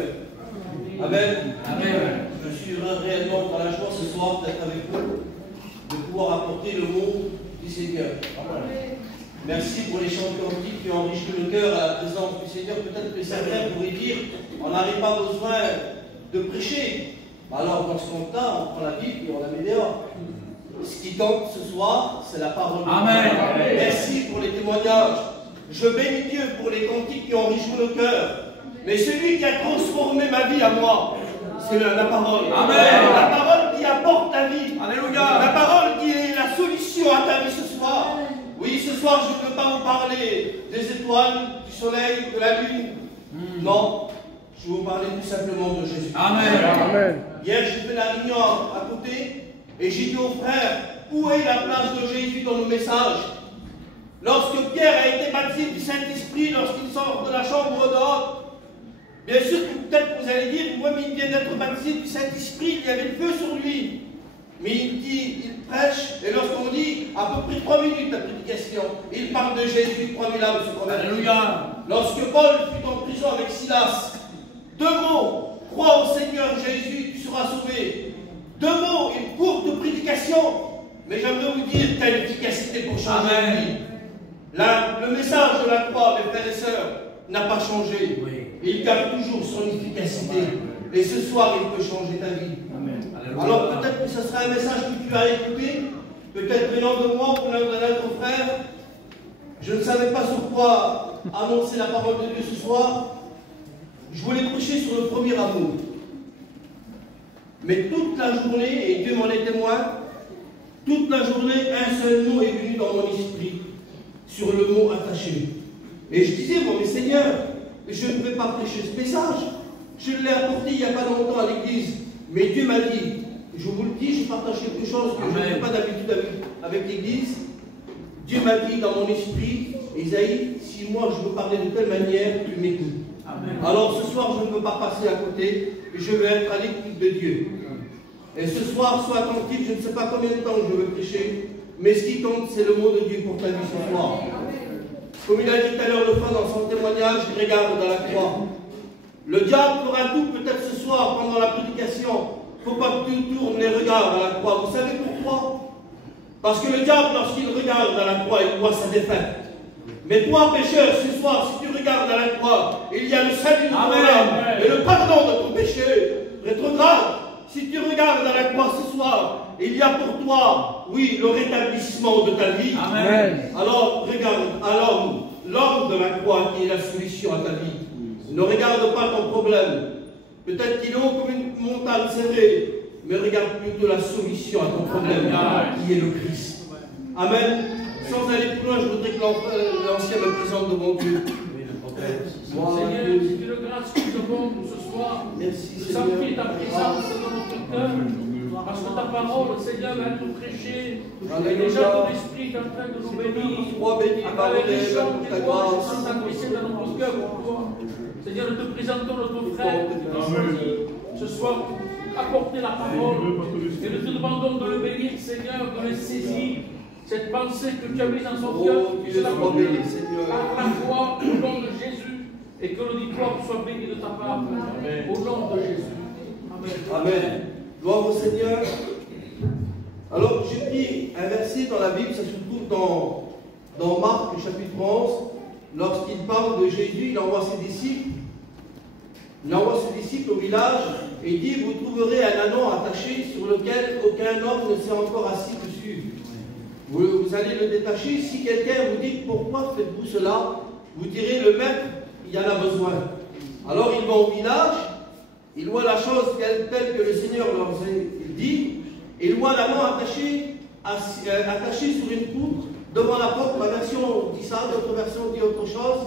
Amen. Amen. Je suis réellement dans la joie ce soir d'être avec vous, de pouvoir apporter le mot du Seigneur. Amen. Merci pour les chants cantiques qui ont enrichi le cœur à la présence du Seigneur. Peut-être que certains pourraient dire, on n'aurait pas besoin de prêcher. Alors dans ce compte-là, on prend la Bible et on la met dehors. Ce qui compte ce soir, c'est la parole de Dieu. Amen. Merci pour les témoignages. Je bénis Dieu pour les cantiques qui ont enrichi le cœur. Mais celui qui a transformé ma vie à moi, c'est la parole. Amen. La parole qui apporte ta vie. Alléluia. La parole qui est la solution à ta vie ce soir. Oui, ce soir, je ne peux pas vous parler des étoiles, du soleil, de la lune. Non, je vais vous parler tout simplement de Jésus. Amen. Amen. Hier, j'ai fait la réunion à côté et j'ai dit aux frères, où est la place de Jésus dans nos messages? Lorsque Pierre a été baptisé du Saint-Esprit, lorsqu'il sort de la chambre d'hôte, bien sûr que peut-être vous allez dire, moi, mais il vient d'être baptisé du Saint-Esprit, il y avait le feu sur lui. Mais il dit, il prêche, et lorsqu'on dit à peu près 3 minutes la prédication, il parle de Jésus, 3000 âmes se convertissent. Alléluia. Lorsque Paul fut en prison avec Silas, 2 mots, crois au Seigneur Jésus, tu seras sauvé. 2 mots, une courte prédication, mais j'aimerais vous dire quelle efficacité pour changer la vie. Le message de la croix, mes frères et sœurs, n'a pas changé. Oui. Il garde toujours son efficacité. Et ce soir, il peut changer ta vie. Amen. Alors peut-être que ce sera un message que tu as écouté, peut-être venant de moi ou d'un autre frère. Je ne savais pas sur quoi annoncer la parole de Dieu ce soir. Je voulais prêcher sur le premier amour. Mais toute la journée, et Dieu m'en est témoin, toute la journée, un seul mot est venu dans mon esprit, sur le mot attaché. Et je disais, bon, mais Seigneur, je ne vais pas prêcher ce message. Je l'ai apporté il n'y a pas longtemps à l'église. Mais Dieu m'a dit, je vous le dis, je partage quelque chose que je n'ai pas d'habitude avec l'église. Dieu m'a dit dans mon esprit, Isaïe, si moi je veux parler de telle manière, tu m'écoutes. Alors ce soir, je ne veux pas passer à côté, je veux être à l'écoute de Dieu. Et ce soir, sois attentif, je ne sais pas combien de temps je veux prêcher, mais ce qui compte, c'est le mot de Dieu pour ta vie ce soir. Comme il a dit tout à l'heure le frère dans son témoignage, regarde dans la croix. Le diable fera tout peut-être ce soir pendant la prédication. Il ne faut pas que tu tournes les regards à la croix. Vous savez pourquoi? Parce que le diable, lorsqu'il regarde à la croix, il voit sa défaite. Mais toi, pécheur, ce soir, si tu regardes à la croix, il y a le salut de ton âme et le pardon de ton péché. Rétrograde, si tu regardes à la croix ce soir, il y a pour toi, oui, le rétablissement de ta vie. Amen. Alors, regarde, alors, l'homme de la croix qui est la solution à ta vie. Ne regarde pas ton problème. Peut-être qu'il est haut comme une montagne serrée, mais regarde plutôt la solution à ton problème, qui est le Christ. Amen. Sans aller plus loin, je voudrais que l'ancien me présente devant Dieu. Seigneur, c'est une grâce que nous demandons ce soir. Merci, de Seigneur. sentir ta présence dans notre cœur. Parce que ta parole, Seigneur, va être prêchée. Et déjà ton esprit est en train de nous bénir. À travers les chants, les voix qui sont entrissées dans notre cœur pour toi. Seigneur, nous te présentons notre frère que tu t'es choisi ce soir pour apporter la parole. Et nous te demandons de le bénir, Seigneur, de le saisir. Cette pensée que tu as mise dans son cœur, que cela porte par la foi au nom de Jésus. Et que l'auditoire soit béni de ta part. Au nom de Jésus. Amen. Amen. Gloire au Seigneur. Alors, j'ai pris un verset dans la Bible, ça se trouve dans Marc, chapitre 11. Lorsqu'il parle de Jésus, il envoie ses disciples. Il envoie ses disciples au village et il dit, vous trouverez un anneau attaché sur lequel aucun homme ne s'est encore assis dessus. Vous allez le détacher. Si quelqu'un vous dit, pourquoi faites-vous cela? Vous direz, le maître, il y en a besoin. Alors ils vont au village, ils voient la chose telle que le Seigneur leur a dit, et ils voient l'anneau attaché sur une poutre devant la porte. Ma version dit ça, d'autres versions dit autre chose.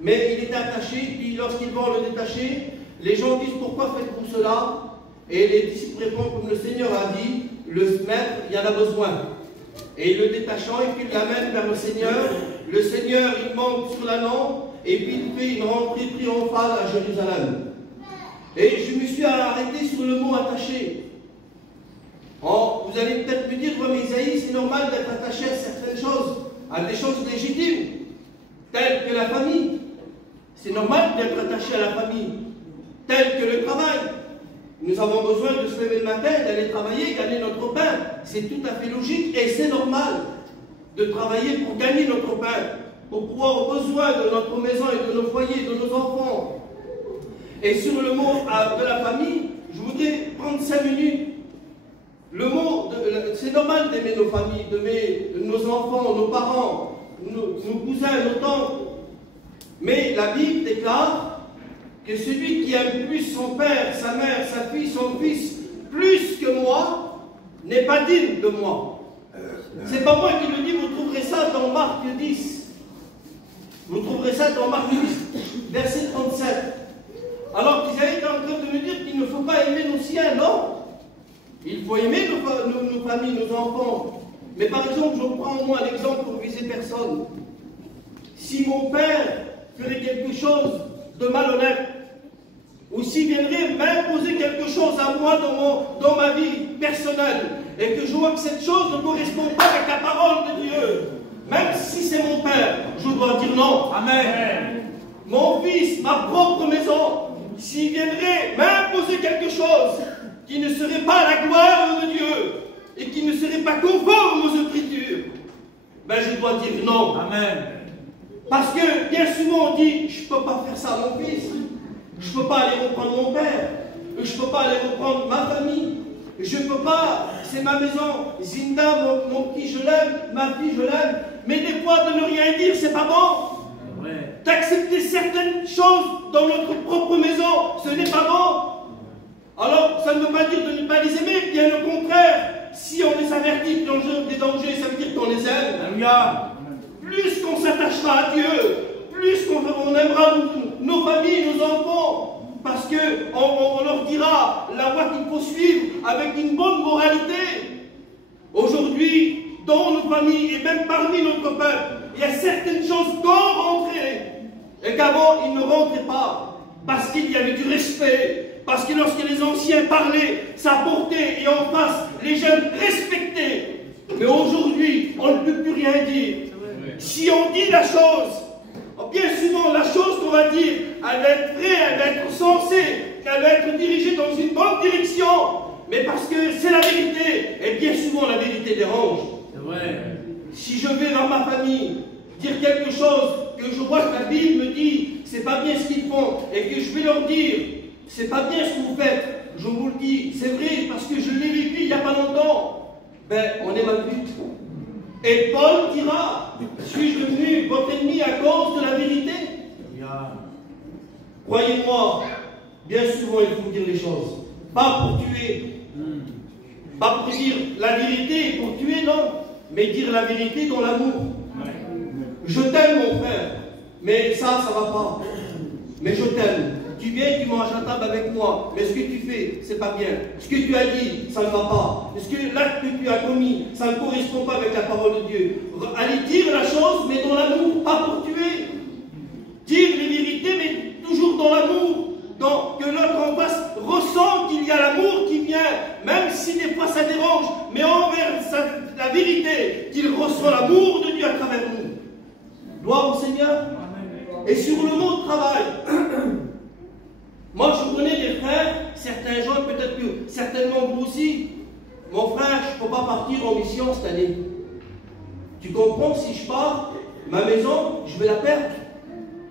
Mais il était attaché, puis lorsqu'ils vont le détacher, les gens disent, pourquoi faites-vous cela? Et les disciples répondent, comme le Seigneur a dit, le maître, il y en a besoin. Et le détachant, et puis il l'amène vers le Seigneur, il monte sur l'anneau, et puis il fait une rentrée triomphale à Jérusalem. Et je me suis arrêté sur le mot attaché. Oh, vous allez peut-être me dire, mais Isaïe, c'est normal d'être attaché à certaines choses, à des choses légitimes, telles que la famille. C'est normal d'être attaché à la famille. tel que le travail. Nous avons besoin de se lever le matin, d'aller travailler, gagner notre pain. C'est tout à fait logique et c'est normal de travailler pour gagner notre pain, pour pouvoir aux besoins de notre maison et de nos foyers, de nos enfants. Et sur le mot de la famille, je voudrais prendre 5 minutes. Le mot, c'est normal d'aimer nos familles, d'aimer nos enfants, nos parents, nos cousins, nos tantes. Mais la Bible déclare que celui qui aime plus son père, sa mère, sa fille, son fils, plus que moi, n'est pas digne de moi. C'est pas moi qui le dis, vous trouverez ça dans Marc 10. Vous trouverez ça dans Marc 10, verset 37. Alors qu'Isaïe est en train de nous dire qu'il ne faut pas aimer nos siens, non. Il faut aimer nos familles, nos enfants. Mais par exemple, je prends au moins l'exemple pour viser personne. Si mon père ferait quelque chose de malhonnête, ou s'il viendrait m'imposer quelque chose à moi dans ma vie personnelle, et que je vois que cette chose ne correspond pas avec la parole de Dieu, même si c'est mon père, je dois dire non. Amen. Mon fils, ma propre maison, s'il viendrait m'imposer quelque chose qui ne serait pas la gloire de Dieu et qui ne serait pas conforme aux Écritures, ben je dois dire non. Amen. Parce que bien souvent on dit, je ne peux pas faire ça à mon fils, je ne peux pas aller reprendre mon père, je ne peux pas aller reprendre ma famille, je ne peux pas, c'est ma maison, Zinda, mon petit je l'aime, ma fille je l'aime, mais des fois de ne rien dire, c'est pas bon. D'accepter certaines choses dans notre propre maison, ce n'est pas bon. Alors, ça ne veut pas dire de ne pas les aimer, bien au contraire. Si on les avertit des dangers, ça veut dire qu'on les aime. Alléluia. Plus qu'on s'attachera à Dieu, plus qu'on aimera nos familles, nos enfants, parce qu'on leur dira la voie qu'il faut suivre avec une bonne moralité. Aujourd'hui, dans nos familles et même parmi notre peuple, il y a certaines choses doivent rentrer et qu'avant ils ne rentraient pas parce qu'il y avait du respect, parce que lorsque les anciens parlaient, ça portait et en face les jeunes respectaient. Mais aujourd'hui, on ne peut plus rien dire. Si on dit la chose, bien souvent la chose qu'on va dire, elle va être vraie, elle va être sensée, elle va être dirigée dans une bonne direction, mais parce que c'est la vérité, et bien souvent la vérité dérange. C'est vrai. Si je vais dans ma famille dire quelque chose que je vois que la Bible me dit c'est pas bien ce qu'ils font et que je vais leur dire c'est pas bien ce que vous faites, je vous le dis, c'est vrai parce que je l'ai vécu il n'y a pas longtemps, ben on est mal vu. Et Paul dira, suis-je devenu votre ennemi à cause de la vérité? Croyez-moi, bien souvent il faut dire les choses, pas pour tuer, pas pour dire la vérité pour tuer, non, mais dire la vérité dans l'amour. Je t'aime mon frère, mais ça va pas. Mais je t'aime. Tu viens, tu manges à table avec moi, mais ce que tu fais, c'est pas bien. Ce que tu as dit, ça ne va pas. Ce que l'acte que tu as commis, ça ne correspond pas avec la parole de Dieu. Allez dire la chose, mais dans l'amour, pas pour tuer. Dire les vérités, mais toujours dans l'amour. Que l'autre en face ressent qu'il y a l'amour qui vient, même si des fois ça dérange, mais envers la vérité, qu'il ressent l'amour de Dieu à travers nous. Gloire au Seigneur. Et sur le mot de travail, moi je connais des frères, certains gens, peut-être que certainement vous aussi, mon frère, je ne peux pas partir en mission cette année. Tu comprends, si je pars, ma maison, je vais la perdre.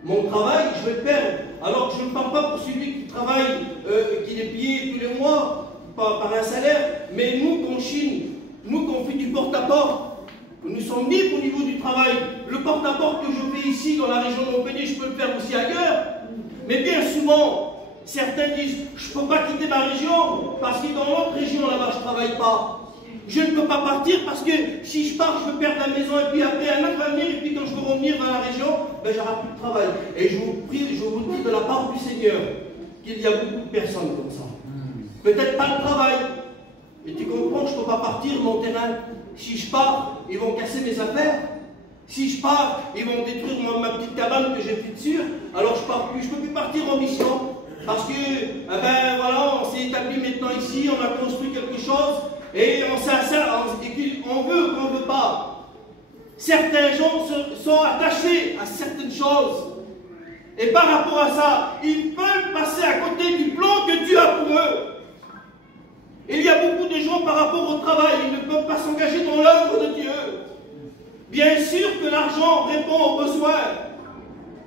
Mon travail, je vais le perdre. Alors que je ne parle pas pour celui qui travaille, qui est payé tous les mois par un salaire, mais nous qu'on chine, nous qu'on fait du porte-à-porte, nous sommes libres au niveau du travail. Le porte-à-porte que je fais ici dans la région de Montpellier, je peux le faire aussi ailleurs. Mais bien souvent, certains disent, je ne peux pas quitter ma région parce que dans l'autre région là-bas, je ne travaille pas. Je ne peux pas partir parce que si je pars, je peux perdre la maison et puis après un autre va venir et puis quand je veux revenir dans la région, ben j'aurai plus de travail. Et je vous prie, je vous dis de la part du Seigneur qu'il y a beaucoup de personnes comme ça. Peut-être pas le travail. Et tu comprends que je ne peux pas partir mon terrain. Si je pars, ils vont casser mes affaires. Si je pars, ils vont détruire ma petite cabane que j'ai fait dessus. Alors je pars plus, je ne peux plus partir en mission. Parce que, ben voilà, on s'est établi maintenant ici, on a construit quelque chose. Et on veut ou on ne veut pas. Certains gens sont attachés à certaines choses. Et par rapport à ça, ils peuvent passer à côté du plan que Dieu a pour eux. Il y a beaucoup de gens par rapport au travail, ils ne peuvent pas s'engager dans l'œuvre de Dieu. Bien sûr que l'argent répond aux besoins,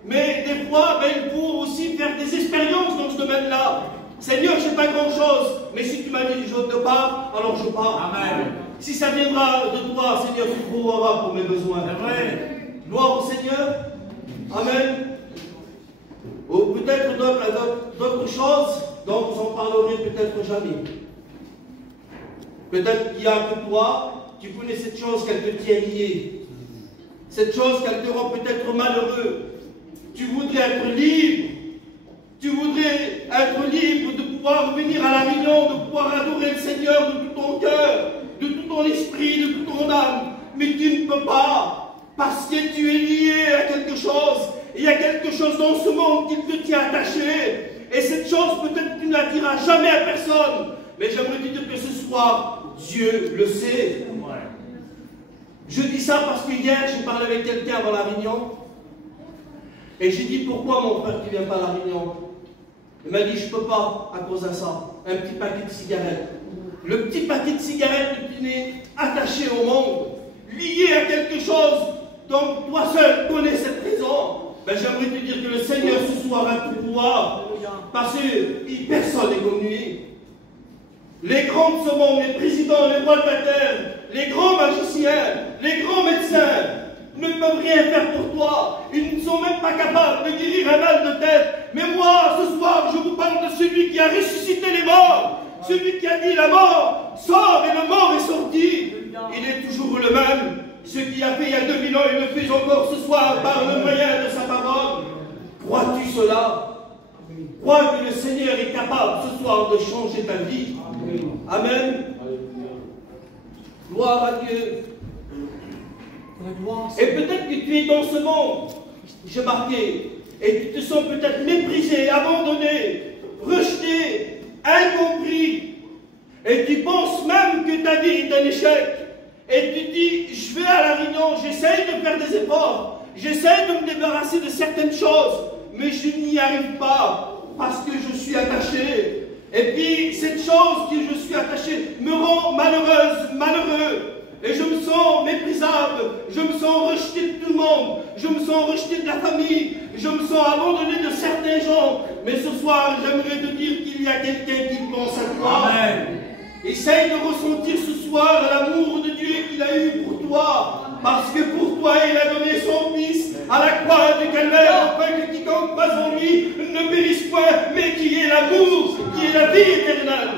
mais des fois, il faut aussi faire des expériences dans ce domaine-là. Seigneur, je n'ai pas grand-chose, mais si tu m'as dit je pars, alors je pars. Amen. Si ça viendra de toi, Seigneur, tu trouveras pour mes besoins. Amen. Gloire au Seigneur. Amen. Ou peut-être d'autres choses dont vous en parlerez peut-être jamais. Peut-être qu'il y a que toi, tu connais cette chose qu'elle te tient liée. Cette chose qu'elle te rend peut-être malheureux. Tu voudrais être libre. Tu voudrais être libre de pouvoir venir à la réunion, de pouvoir adorer le Seigneur de tout ton cœur, de tout ton esprit, de toute ton âme. Mais tu ne peux pas, parce que tu es lié à quelque chose. Il y a quelque chose dans ce monde qui te tient attaché. Et cette chose, peut-être tu ne la diras jamais à personne. Mais j'aimerais te dire que ce soir, Dieu le sait. Je dis ça parce que hier, j'ai parlé avec quelqu'un avant la réunion. Et j'ai dit, pourquoi mon frère qui ne vient pas à la réunion? Il m'a dit, je ne peux pas à cause de ça. Un petit paquet de cigarettes. Le petit paquet de cigarettes qui est attaché au monde, lié à quelque chose dont toi seul connais cette raison. J'aimerais te dire que le Seigneur ce soir a tout pouvoir. Parce que personne n'est comme lui. Les grands de ce monde, les présidents, les rois de la terre, les grands magiciens, les grands médecins, ne peuvent rien faire pour toi. Ils ne sont même pas capables de guérir un mal de tête. Mais moi, ce soir, je vous parle de celui qui a ressuscité les morts. Celui qui a dit la mort sort et le mort est sorti. Il est toujours le même. Ce qu'il a fait il y a 2000 ans, il le fait encore ce soir par le moyen de sa parole. Crois-tu cela? Crois que le Seigneur est capable ce soir de changer ta vie. Amen. Gloire à Dieu. Et peut-être que tu es dans ce monde, j'ai marqué, et tu te sens peut-être méprisé, abandonné, rejeté, incompris, et tu penses même que ta vie est un échec, et tu dis, je vais à la réunion, j'essaye de faire des efforts, j'essaye de me débarrasser de certaines choses, mais je n'y arrive pas, parce que je suis attaché. Et puis, cette chose que je suis attaché me rend malheureuse, malheureux. Et je me sens méprisable, je me sens rejeté de tout le monde, je me sens rejeté de la famille, je me sens abandonné de certains gens. Mais ce soir, j'aimerais te dire qu'il y a quelqu'un qui pense à toi. Amen. Essaye de ressentir ce soir l'amour de Dieu qu'il a eu pour toi. Parce que pour toi, il a donné son Fils à la croix du Calvaire, afin que quiconque passe en lui ne périsse point, mais qui est l'amour, qui est la vie éternelle.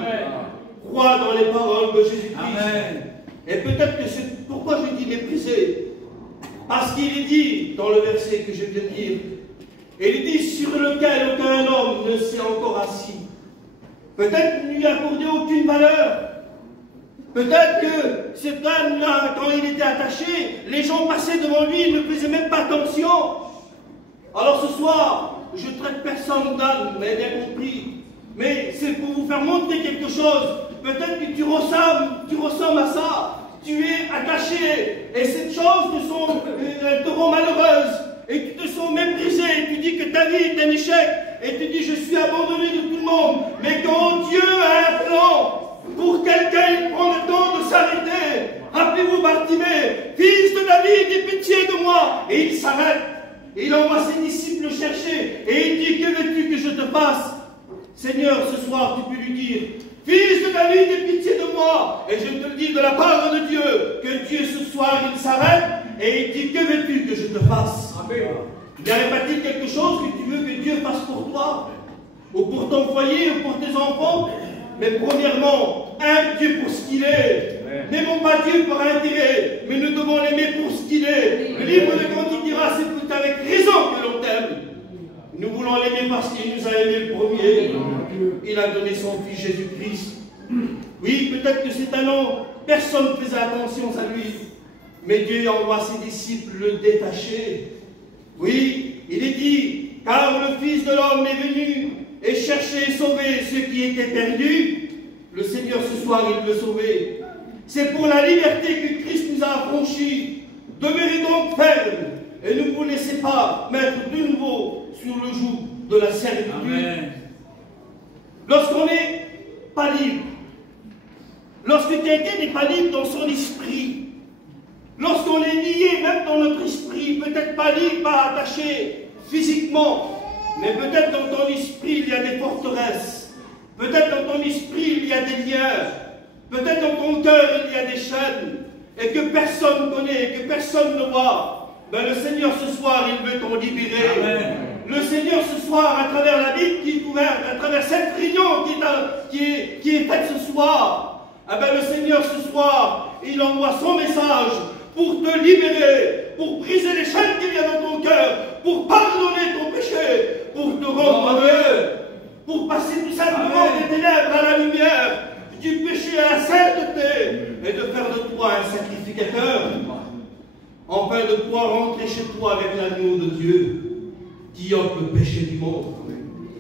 Crois dans les paroles de Jésus-Christ. Et peut-être que c'est pourquoi je dis méprisé. Parce qu'il est dit dans le verset que je viens de lire, il dit sur lequel aucun homme ne s'est encore assis. Peut-être ne lui accordait aucune valeur. Peut-être que cet âne-là, quand il était attaché, les gens passaient devant lui, ils ne faisaient même pas attention. Alors ce soir, je traite personne d'âne, vous m'avez bien compris. Mais c'est pour vous faire montrer quelque chose. Peut-être que tu ressembles à ça. Tu es attaché. Et cette chose te rend malheureuse. Et tu te sens méprisé. Et tu dis que ta vie est un échec. Et tu dis, je suis abandonné de tout le monde. Mais quand Dieu a un plan pour quelqu'un, il prend le temps de s'arrêter. Rappelez-vous Bartimée, fils de David, aie pitié de moi. Et il s'arrête. Il envoie ses disciples le chercher. Et il dit, que veux-tu que je te fasse? Seigneur, ce soir, tu peux lui dire, fils de David, aie pitié de moi. Et je te le dis de la part de Dieu, que Dieu ce soir, il s'arrête et il dit, que veux-tu que je te fasse? Amen. N'y a pas dit quelque chose que tu veux que Dieu fasse pour toi? Ou pour ton foyer, ou pour tes enfants? Mais premièrement, aime Dieu pour ce qu'il est. N'aimons pas Dieu par intérêt, mais nous devons l'aimer pour ce qu'il est. Le livre de Cantique dira, c'est avec raison que l'on t'aime. Nous voulons l'aimer parce qu'il nous a aimé le premier. Il a donné son Fils Jésus-Christ. Oui, peut-être que c'est un homme, personne ne faisait attention à lui. Mais Dieu envoie ses disciples le détacher. Oui, il est dit, car le Fils de l'homme est venu et chercher et sauver ceux qui étaient perdus. Le Seigneur ce soir, il veut sauver. C'est pour la liberté que Christ nous a affranchis. Demeurez donc fermes. et ne vous laissez pas mettre de nouveau sur le joug de la servitude. Lorsqu'on n'est pas libre, lorsque quelqu'un n'est pas libre dans son esprit, lorsqu'on est lié même dans notre esprit, peut-être pas libre, pas attaché physiquement, mais peut-être dans ton esprit il y a des forteresses, peut-être dans ton esprit il y a des liens, peut-être dans ton cœur il y a des chaînes, et que personne connaît, que personne ne voit, ben le Seigneur ce soir il veut t'en libérer. Amen. Le Seigneur ce soir, à travers la Bible qui est ouverte, à travers cette réunion qui est faite ce soir, eh ben le Seigneur ce soir, il envoie son message pour te libérer, pour briser les chaînes qu'il y a dans ton cœur, pour pardonner ton péché, pour te rendre heureux, pour passer tout simplement des ténèbres à la lumière, du péché à la sainteté, et de faire de toi un sacrificateur, afin de pouvoir rentrer chez toi avec l'agneau de Dieu qui ôte le péché du monde.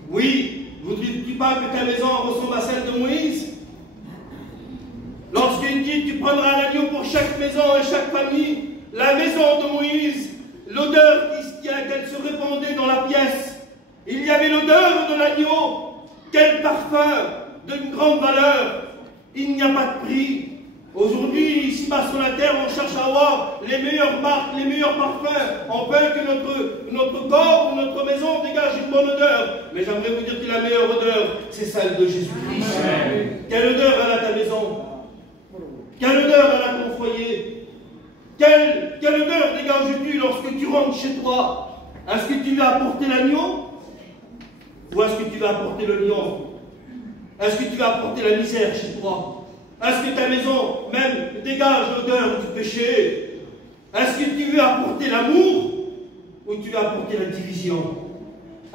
Oui, voudrais-tu pas que ta maison ressemble à celle de Moïse? Lorsqu'il dit tu prendras un agneau pour chaque maison et chaque famille, la maison de Moïse, l'odeur qu'elle se répandait dans la pièce, il y avait l'odeur de l'agneau. Quel parfum d'une grande valeur. Il n'y a pas de prix. Aujourd'hui, ici-bas sur la terre, on cherche à avoir les meilleures marques, les meilleurs parfums, afin que notre corps ou notre maison dégage une bonne odeur. Mais j'aimerais vous dire que la meilleure odeur, c'est celle de Jésus-Christ. Quelle odeur elle a ta maison? Quelle odeur elle a ton foyer? Quelle odeur dégages-tu lorsque tu rentres chez toi? Est-ce que tu vas apporter l'agneau? Ou est-ce que tu vas apporter le lion? Est-ce que tu vas apporter la misère chez toi? Est-ce que ta maison même dégage l'odeur du péché? Est-ce que tu veux apporter l'amour ou tu veux apporter la division?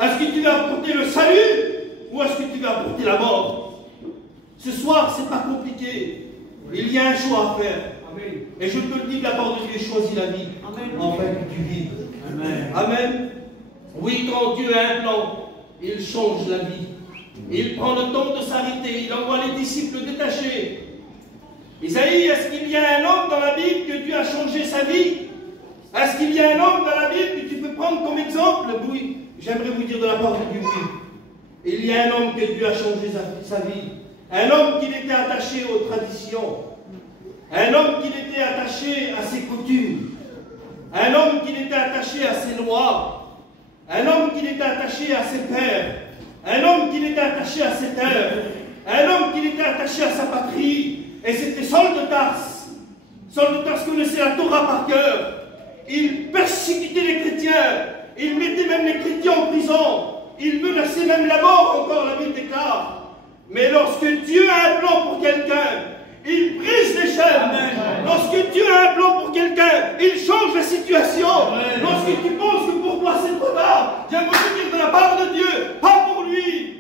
Est-ce que tu veux apporter le salut ou est-ce que tu veux apporter la mort? Ce soir, ce n'est pas compliqué. Il y a un choix à faire. Amen. Et je te le dis de la part de Dieu, choisis la vie. Afin que tu vives. Amen. Amen. Oui, quand Dieu a un plan, il change la vie. Il prend le temps de s'arrêter. Il envoie les disciples détachés. Isaïe, est-ce qu'il y a un homme dans la Bible que Dieu a changé sa vie? Est-ce qu'il y a un homme dans la Bible que tu peux prendre comme exemple? Oui, j'aimerais vous dire de la part de Dieu, oui. Il y a un homme que Dieu a changé sa vie. Un homme qui n'était attaché aux traditions. Un homme qui n'était attaché à ses coutumes. Un homme qui n'était attaché à ses lois. Un homme qui n'était attaché à ses pères. Un homme qui n'était attaché à ses terres. Un homme qui n'était attaché à sa patrie. Et c'était Saul de Tarse. Saul de Tarse connaissait la Torah par cœur. Il persécutait les chrétiens. Il mettait même les chrétiens en prison. Il menaçait même la mort, encore la Bible déclare. Mais lorsque Dieu a un plan pour quelqu'un, il brise les chaînes. Amen. Lorsque Dieu a un plan pour quelqu'un, il change la situation. Amen. Lorsque tu penses que pour toi c'est trop tard, j'aimerais te dire de la part de Dieu, pas pour lui.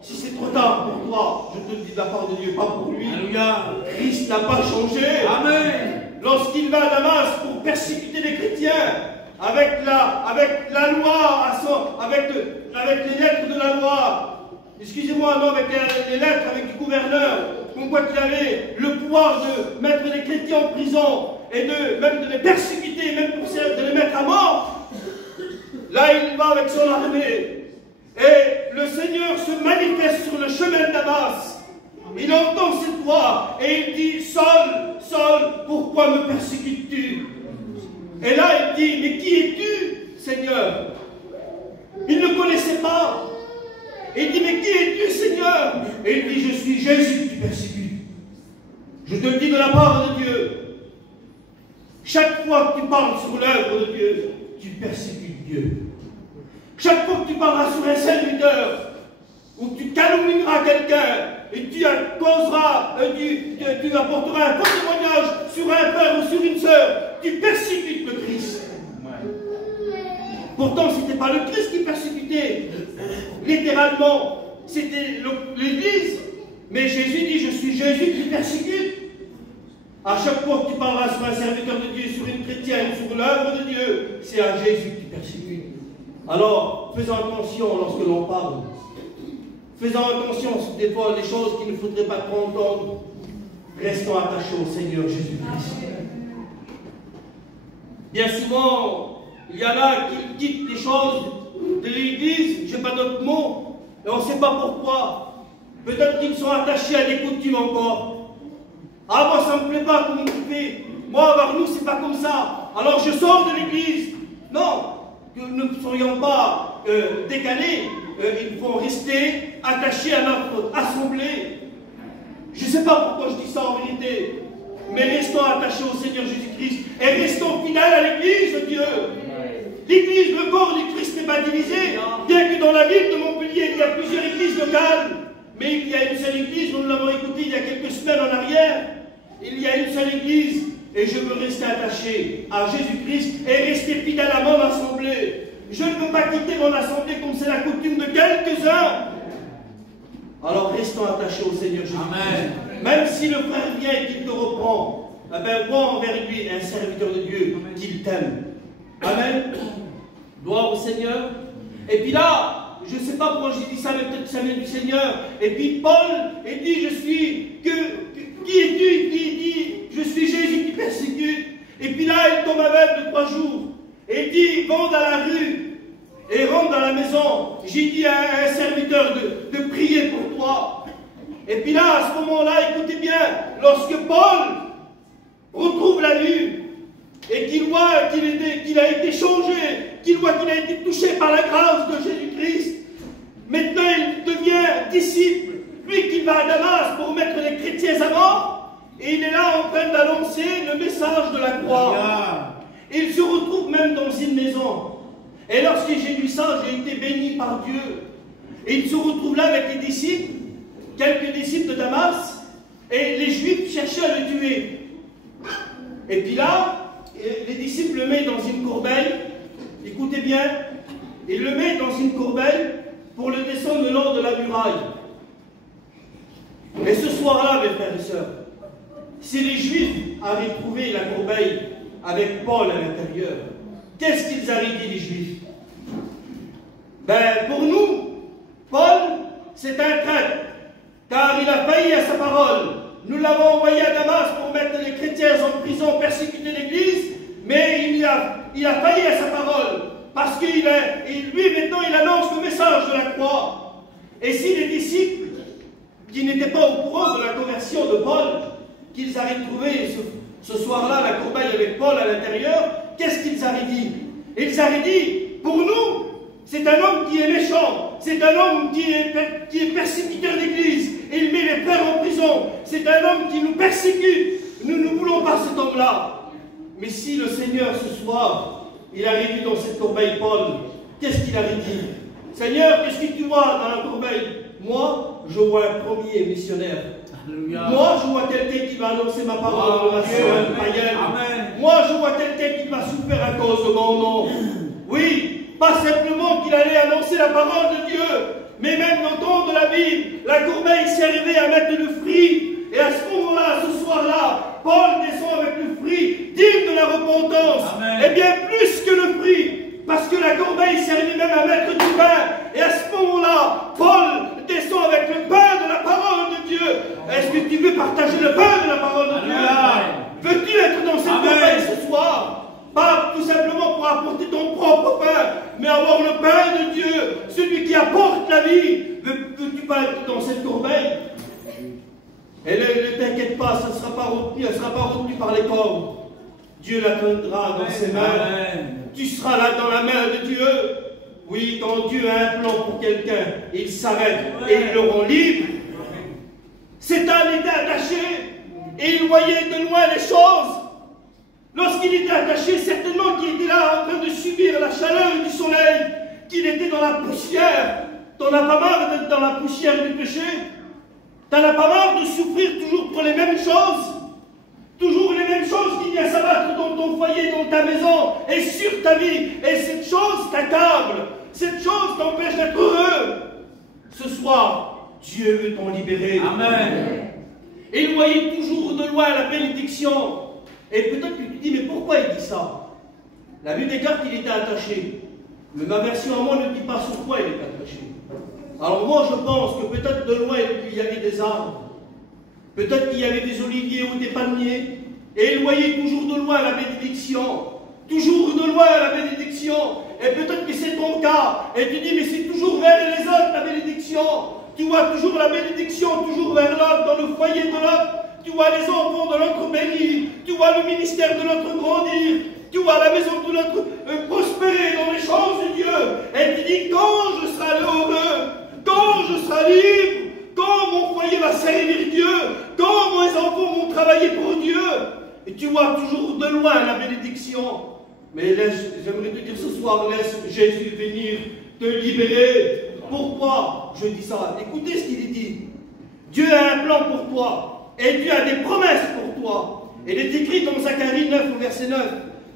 Si c'est trop tard pour toi, je te le dis de la part de Dieu, pas pour lui. Alléluia. Christ n'a pas changé. Amen. Lorsqu'il va à Damas pour persécuter les chrétiens, avec la loi, avec les lettres de la loi, excusez-moi, non, avec les lettres, avec le gouverneur, comme quoi qu'il avait le pouvoir de mettre les chrétiens en prison et même de les persécuter, même de les mettre à mort. Là, il va avec son armée. Et le Seigneur se manifeste sur le chemin de Damas. Il entend cette voix et il dit, Saul, Saul, pourquoi me persécutes-tu? Et là, il dit, mais qui es-tu, Seigneur? Il ne connaissait pas. Et il dit, mais qui es-tu, Seigneur? Et il dit, je suis Jésus que tu persécutes. Je te le dis de la part de Dieu. Chaque fois que tu parles sur l'œuvre de Dieu, tu persécutes Dieu. Chaque fois que tu parleras sur un serviteur, ou que tu calomnieras quelqu'un, et tu apporteras un faux témoignage sur un frère ou sur une sœur, tu persécutes le Christ. Pourtant, ce n'était pas le Christ qui persécutait. Littéralement, c'était l'Église. Mais Jésus dit, je suis Jésus qui persécute. À chaque fois que tu parleras sur un serviteur de Dieu, sur une chrétienne, sur l'œuvre de Dieu, c'est à Jésus qui persécute. Alors, faisons attention lorsque l'on parle. Faisons attention des fois les choses qu'il ne faudrait pas trop entendre. Restons attachés au Seigneur Jésus-Christ. Bien souvent, Il y en a qui quittent les choses de l'église, je n'ai pas d'autre mot, et on ne sait pas pourquoi. Peut-être qu'ils sont attachés à des coutumes encore. Ah, moi, ça ne me plaît pas comme tu fais. Moi, avec nous, c'est pas comme ça. Alors, je sors de l'église. Non, que nous ne soyons pas décalés. Il faut rester attachés à notre assemblée. Je ne sais pas pourquoi je dis ça en vérité. Mais restons attachés au Seigneur Jésus-Christ et restons fidèles à l'église de Dieu. L'église, le corps du Christ n'est pas divisé. Bien que dans la ville de Montpellier, il y a plusieurs églises locales. Mais il y a une seule église, nous l'avons écouté il y a quelques semaines en arrière. Il y a une seule église. Et je veux rester attaché à Jésus-Christ et rester fidèle à mon assemblée. Je ne veux pas quitter mon assemblée comme c'est la coutume de quelques-uns. Alors restons attachés au Seigneur Jésus-Christ. Même si le frère vient et qu'il te reprend, eh bien, vois envers lui un serviteur de Dieu qu'il t'aime. Amen. Gloire au Seigneur. Et puis là, je ne sais pas pourquoi j'ai dit ça, mais peut-être que ça vient du Seigneur. Et puis Paul, il dit, qui es-tu? Il dit, je suis Jésus qui persécute. Et puis là, il tombe aveugle de 3 jours. Et il dit, va dans la rue et rentre dans la maison. J'ai dit à un serviteur de prier pour toi. Et puis là, à ce moment-là, écoutez bien, lorsque Paul retrouve la vue et qu'il voit qu'il a été changé, qu'il voit qu'il a été touché par la grâce de Jésus-Christ, maintenant il devient disciple, lui qui va à Damas pour mettre les chrétiens à mort, et il est là en train d'annoncer le message de la croix. Il se retrouve même dans une maison. Et lorsque j'ai lu ça, j'ai été béni par Dieu. Et il se retrouve là avec les disciples, quelques disciples de Damas, et les Juifs cherchaient à le tuer. Et puis là, les disciples le mettent dans une corbeille, écoutez bien, ils le mettent dans une corbeille pour le descendre le long de la muraille. Et ce soir-là, mes frères et sœurs, si les Juifs avaient trouvé la corbeille avec Paul à l'intérieur, qu'est-ce qu'ils auraient dit, les Juifs? Ben, pour nous, Paul, c'est un traître, car il a failli à sa parole. Nous l'avons envoyé à Damas pour mettre les chrétiens en prison, persécuter l'Église, mais il a failli à sa parole, parce que lui, maintenant, il annonce le message de la croix. Et si les disciples, qui n'étaient pas au courant de la conversion de Paul, qu'ils avaient trouvé ce soir-là la corbeille avec Paul à l'intérieur, qu'est-ce qu'ils avaient dit? Ils avaient dit, pour nous, c'est un homme qui est méchant, c'est un homme qui est persécuteur d'Église, il met les frères en prison, c'est un homme qui nous persécute, nous ne voulons pas cet homme-là. Mais si le Seigneur ce soir, il avait dit dans cette corbeille Paul, qu'est-ce qu'il avait dit? Seigneur, qu'est-ce que tu vois dans la corbeille? Moi, je vois un premier missionnaire. Alléluia. Moi, je vois quelqu'un qui va annoncer ma parole dans la nation païenne. Moi, je vois quelqu'un qui va souffrir à cause de mon nom. Oui, pas simplement qu'il allait annoncer la parole de Dieu, mais même dans le temps de la Bible, la corbeille servait à mettre le fruit. Et à ce moment-là, ce soir-là, Paul descend avec le fruit digne de la repentance. Et bien plus que le fruit. Parce que la corbeille servait même à mettre du pain. Et à ce moment-là, Paul descend avec le pain de la parole de Dieu. Est-ce que tu veux partager le pain de la parole de Dieu? Veux-tu être dans cette corbeille ce soir? Pas tout simplement pour apporter ton propre pain, mais avoir le pain de Dieu, celui qui apporte la vie. Veux-tu pas être dans cette corbeille? Et ne t'inquiète pas, ça ne sera pas retenu par les cordes. Dieu la prendra dans ses mains. Tu seras là dans la main de Dieu. Oui, quand Dieu a un plan pour quelqu'un, il s'arrête et il le rend libre. Satan était attaché et il voyait de loin les choses. Lorsqu'il était attaché, certainement qu'il était là en train de subir la chaleur du soleil, qu'il était dans la poussière. T'en as pas marre d'être dans la poussière du péché? T'en as pas marre de souffrir toujours pour les mêmes choses? Toujours les mêmes choses qui viennent s'abattre dans ton foyer, dans ta maison et sur ta vie. Et cette chose t'accable. Cette chose t'empêche d'être heureux. Ce soir, Dieu veut t'en libérer. Amen. Et il voyait toujours de loin la bénédiction. Et peut-être que tu dis, mais pourquoi il dit ça? La Bible déclare qu'il était attaché. Mais ma version à moi ne dit pas sur quoi il est attaché. Alors moi, je pense que peut-être de loin, il y avait des arbres. Peut-être qu'il y avait des oliviers ou des palmiers, et il voyait toujours de loin la bénédiction. toujours de loin la bénédiction. Et peut-être que c'est ton cas. Et tu dis, mais c'est toujours vers les autres la bénédiction. Tu vois toujours la bénédiction, toujours vers l'autre, dans le foyer de l'autre. Tu vois les enfants de l'autre bénis. Tu vois le ministère de l'autre grandir. Tu vois la maison de l'autre prospérer dans les choses de Dieu. Et tu dis, quand je serai heureux, quand je serai libre, quand mon foyer va servir Dieu, quand mes enfants vont travailler pour Dieu. Et tu vois toujours de loin la bénédiction. Mais j'aimerais te dire ce soir, laisse Jésus venir te libérer. Pourquoi je dis ça? Écoutez ce qu'il dit. Dieu a un plan pour toi. Et Dieu a des promesses pour toi. Et il est écrit dans Zacharie 9, au verset 9.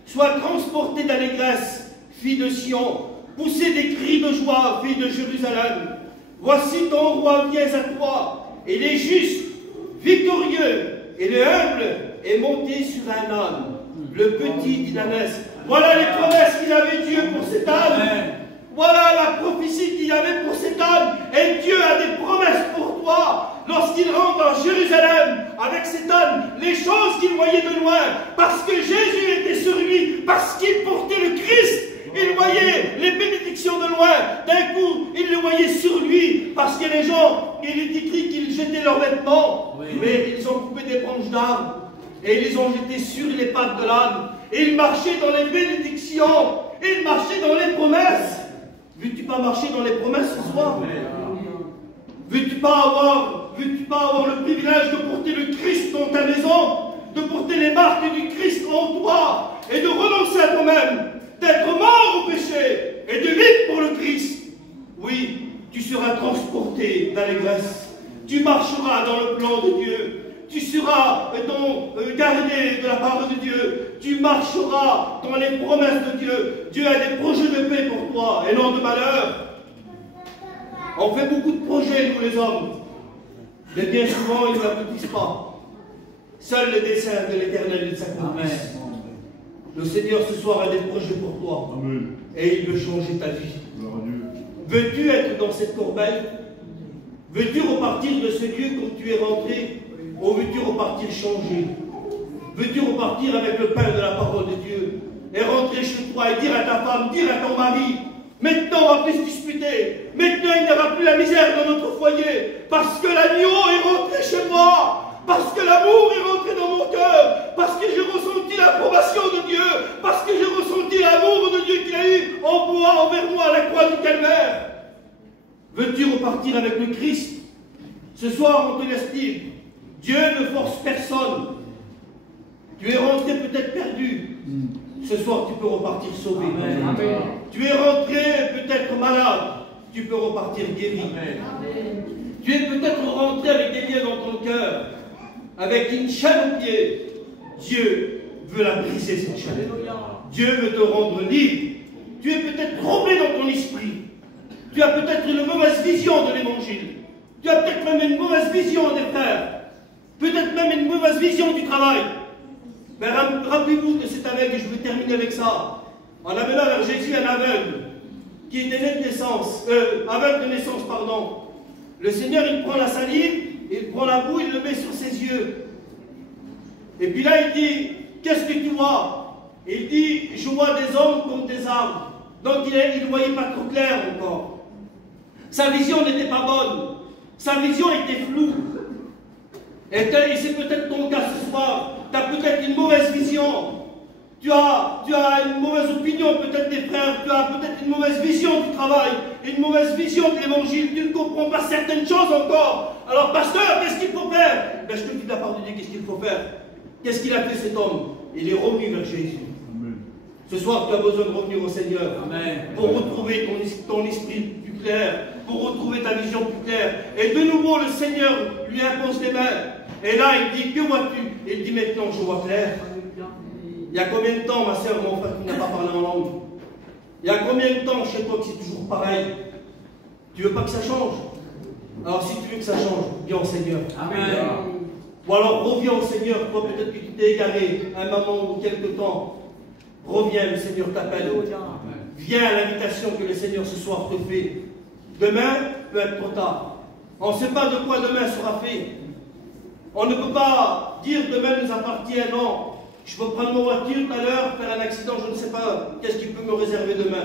Sois transporté d'allégresse, fille de Sion. Poussez des cris de joie, fille de Jérusalem. Voici ton roi vient à toi. Et les justes, victorieux, et le humble est monté sur un âne. Le petit d'Inanès. Voilà les promesses qu'il avait Dieu pour cet âne. Voilà la prophétie qu'il y avait pour cet âne. Et Dieu a des promesses pour toi. Lorsqu'il rentre en Jérusalem avec cet âne, les choses qu'il voyait de loin, parce que Jésus était sur lui, parce qu'il portait le Christ, il voyait les bénédictions de loin. D'un coup, il le voyait sur lui, parce que les gens, il est écrit qu'ils jetaient leurs vêtements, mais ils ont coupé des branches d'arbre et ils les ont jetés sur les pattes de l'âne. Et il marchait dans les bénédictions, il marchait dans les promesses. Veux-tu pas marcher dans les promesses ce soir? Veux-tu pas avoir le privilège de porter le Christ dans ta maison, de porter les marques du Christ en toi, et de renoncer à toi-même, d'être mort au péché, et de vivre pour le Christ? Oui, tu seras transporté d'allégresse. Tu marcheras dans le plan de Dieu. Tu seras gardé de la part de Dieu. Tu marcheras dans les promesses de Dieu. Dieu a des projets de paix pour toi et non de malheur. On fait beaucoup de projets, nous les hommes. Mais bien souvent, ils n'aboutissent pas. Seul le dessein de l'Éternel s'accomplisse. Le Seigneur ce soir a des projets pour toi. Amen. Et il veut changer ta vie. Veux-tu être dans cette corbeille? Veux-tu repartir de ce lieu comme tu es rentré? Ou veux-tu repartir changé? Veux-tu repartir avec le pain de la parole de Dieu et rentrer chez toi et dire à ta femme, dire à ton mari, maintenant on va plus se disputer, maintenant il n'y aura plus la misère dans notre foyer, parce que l'agneau est rentré chez moi, parce que l'amour est rentré dans mon cœur, parce que j'ai ressenti l'approbation de Dieu, parce que j'ai ressenti l'amour de Dieu qu'il a eu en moi, envers moi à la croix du calvaire. Veux-tu repartir avec le Christ? Ce soir on te laisse libre. Dieu ne force personne. Tu es rentré peut-être perdu. Ce soir, tu peux repartir sauvé. Amen. Tu es rentré peut-être malade. Tu peux repartir guéri. Amen. Tu es peut-être rentré avec des liens dans ton cœur, avec une chaîne au pied. Dieu veut la briser, cette chaîne. Dieu veut te rendre libre. Tu es peut-être troublé dans ton esprit. Tu as peut-être une mauvaise vision de l'évangile. Tu as peut-être même une mauvaise vision des frères. Peut-être même une mauvaise vision du travail. Mais rappelez-vous de cet aveugle, et je vais terminer avec ça. En amenant vers Jésus un aveugle, qui était né de naissance, aveugle de naissance, pardon. Le Seigneur, il prend la salive, il prend la boue, il le met sur ses yeux. Et puis là, il dit, qu'est-ce que tu vois? Il dit, je vois des hommes comme des arbres. Donc il ne voyait pas trop clair encore. Sa vision n'était pas bonne. Sa vision était floue. Et c'est peut-être ton cas ce soir. Tu as peut-être une mauvaise vision. Tu as une mauvaise opinion peut-être des frères. Tu as peut-être une mauvaise vision du travail. Une mauvaise vision de l'évangile. Tu ne comprends pas certaines choses encore. Alors, pasteur, qu'est-ce qu'il faut faire? Ben, je te dis de la part de Dieu, qu'est-ce qu'il faut faire? Qu'est-ce qu'il a fait cet homme? Il est revenu vers Jésus. Amen. Ce soir, tu as besoin de revenir au Seigneur. Amen. Pour retrouver ton esprit plus clair. Pour retrouver ta vision plus claire. Et de nouveau, le Seigneur lui impose les mains. Et là, il dit, que vois-tu? Il dit, maintenant, je vois clair. Il y a combien de temps, ma soeur, mon frère, tu n'as pas parlé en langue? Il y a combien de temps chez toi que c'est toujours pareil? Tu veux pas que ça change? Alors, si tu veux que ça change, viens au Seigneur. Amen. Ou alors, reviens au Seigneur. Toi, peut-être que tu t'es égaré un moment ou quelque temps. Reviens, le Seigneur t'appelle. Viens à l'invitation que le Seigneur ce soir te fait. Demain peut être trop tard. On ne sait pas de quoi demain sera fait. On ne peut pas dire demain nous appartient, non. Je peux prendre ma voiture tout à l'heure, faire un accident, je ne sais pas qu'est-ce qu'il peut me réserver demain.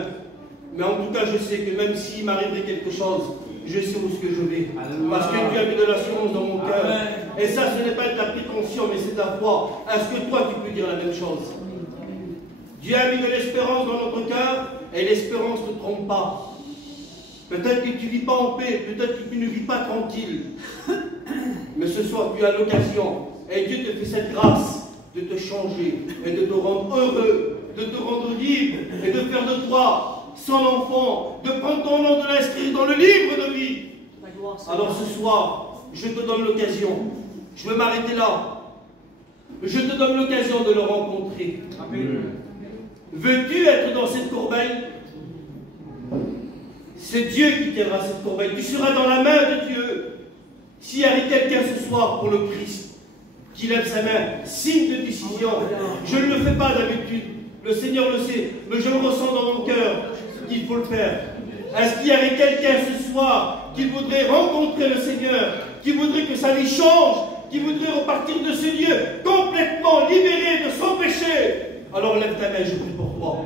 Mais en tout cas, je sais que même s'il m'arriverait quelque chose, je sais où ce que je vais. Parce que Dieu a mis de l'assurance dans mon cœur. Et ça, ce n'est pas de la prétention, mais c'est de la foi. Est-ce que toi, tu peux dire la même chose? Dieu a mis de l'espérance dans notre cœur, et l'espérance ne trompe pas. Peut-être que tu ne vis pas en paix, peut-être que tu ne vis pas tranquille. Mais ce soir, tu as l'occasion, et Dieu te fait cette grâce de te changer, et de te rendre heureux, de te rendre libre, et de faire de toi son enfant, de prendre ton nom, de l'inscrire dans le livre de vie. Alors ce soir, je te donne l'occasion. Je veux m'arrêter là. Je te donne l'occasion de le rencontrer. Veux-tu être dans cette corbeille? C'est Dieu qui tiendra cette corbeille. Tu seras dans la main de Dieu. S'il y avait quelqu'un ce soir pour le Christ, qui lève sa main, signe de décision. Je ne le fais pas d'habitude. Le Seigneur le sait, mais je le ressens dans mon cœur qu'il faut le faire. Est-ce qu'il y avait quelqu'un ce soir qui voudrait rencontrer le Seigneur, qui voudrait que sa vie change, qui voudrait repartir de ce lieu complètement libéré de son péché? Alors lève ta main, je prie pour toi.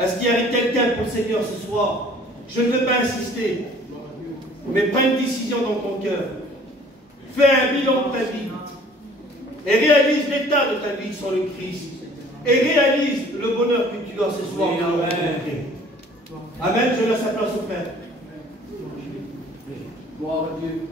Est-ce qu'il y avait quelqu'un pour le Seigneur ce soir? Je ne veux pas insister, mais prends une décision dans ton cœur. Fais un bilan de ta vie et réalise l'état de ta vie sans le Christ. Et réalise le bonheur que tu as ce soir de le rencontrer. Amen, je laisse la place au Père. Gloire à Dieu.